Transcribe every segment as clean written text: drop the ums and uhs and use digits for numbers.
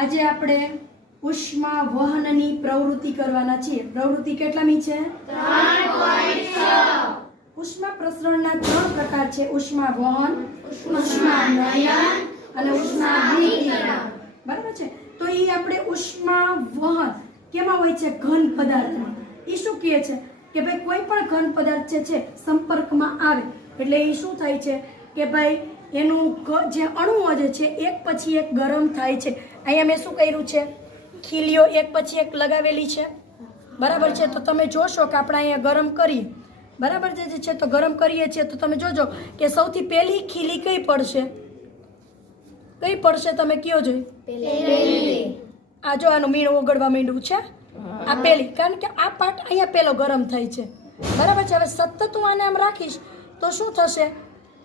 આજે આપણે ઉષ્મા વહનની પ્રવૃત્તિ કરવાના છીએ. પ્રવૃત્તિ કેટલામી છે? 3.6. ઉષ્મા પ્રસરણના 3 પ્રકાર છે: ઉષ્મા વહન, ઉષ્માનયન અને ઉષ્માવિકિરણ. બરાબર છે? તો એ આપણે ઉષ્મા વહન કેમાં હોય છે? ઘન પદાર્થમાં. એ શું કહે છે કે ભાઈ કોઈ પણ ઘન પદાર્થ છે સંપર્કમાં આવે એટલે એ શું થાય છે કે ભાઈ એનું જે અણુઓ જે છે એક પછી એક ગરમ થાય છે. અહીંયા મેં શું કર્યું છે? ખીલીઓ એક પછી એક લગાવેલી છે. બરાબર છે? તો તમે જોશો કે આપણે અહીંયા ગરમ કરીએ, બરાબર છે તો ગરમ કરીએ છીએ તો તમે જોજો કે સૌથી પહેલી ખીલી કઈ પડશે? કઈ પડશે? તમે કયો જોઈ. આ જો આનું મીણ ઓગળવા માંડ્યું છે, આ પહેલી, કારણ કે આ પાર્ટ અહીંયા પહેલો ગરમ થાય છે. બરાબર છે? હવે સતત હું આને આમ રાખીશ તો શું થશે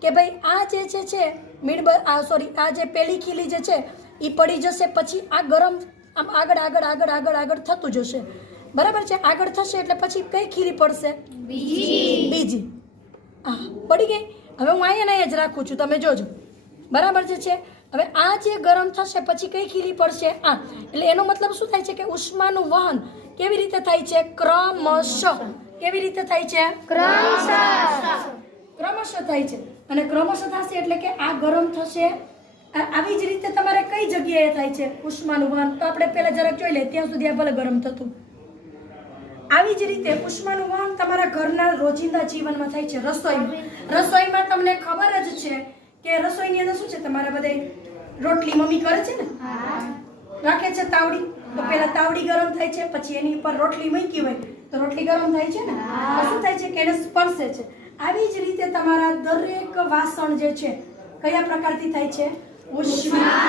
કે ભાઈ આ જે છે મીણ આ જે પહેલી ખીલી જે છે એ પડી જશે, પછી આ ગરમ આમ આગળ આગળ આગળ આગળ આગળ થતું જશે. બરાબર છે? આગળ થશે એટલે પછી કઈ ખીલી પડશે? બીજી. હા, પડી ગઈ. હવે હું અહીંયા જ રાખું છું, તમે જોજો. બરાબર છે? હવે આ જે ગરમ થશે પછી કઈ ખીલી પડશે? આ. એટલે એનો મતલબ શું થાય છે કે ઉષ્માનું વહન કેવી રીતે થાય છે? ક્રમશઃ. કેવી રીતે થાય છે? ક્રમશઃ થાય છે. અને ક્રમશઃ થશે એટલે કે આ ગરમ થશે. આવી જ રીતે તમારે કઈ જગ્યાએ થાય છે ઉષ્માનું વહન? તો આપણે પહેલા જરાક જોઈ લઈએ, ત્યાં સુધી આ ભલે ગરમ થતું. આવી જ રીતે ઉષ્માનું વહન તમારા ઘરના રોજિંદા જીવનમાં થાય છે. રસોઈમાં તમને ખબર જ છે કે રસોઈની અંદર શું છે? તમારા બધે રોટલી મમ્મી કરે છે ને, રાખે છે તાવડી. તો પેલા તાવડી ગરમ થાય છે, પછી એની ઉપર રોટલી મૂકી હોય તો રોટલી ગરમ થાય છે ને. શું થાય છે કે એને સ્પર્શે છે. આવી જ રીતે તમારા દરેક વાસણ જે છે કયા પ્રકારથી થાય છે? ઉષ્મા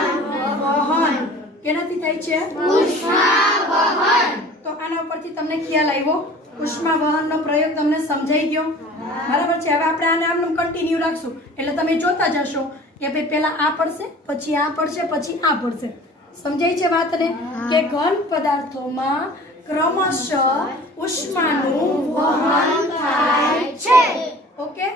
વહન. કેનાથી થાય છે? ઉષ્મા વહન. તો આના ઉપરથી તમને ખ્યાલ આવ્યો? ઉષ્મા વહનનો પ્રયોગ તમને સમજાઈ ગયો? બરાબર છે? હવે આપણે આને આમનું કન્ટિન્યુ રાખશું એટલે તમે જોતા જશો કે ભાઈ પહેલા આ પડશે, પછી આ પડશે, પછી આ પડશે. સમજાય છે વાતને? કે ઘન પદાર્થોમાં ક્રમશઃ ઉષ્માનું વહન થાય છે. ઓકે.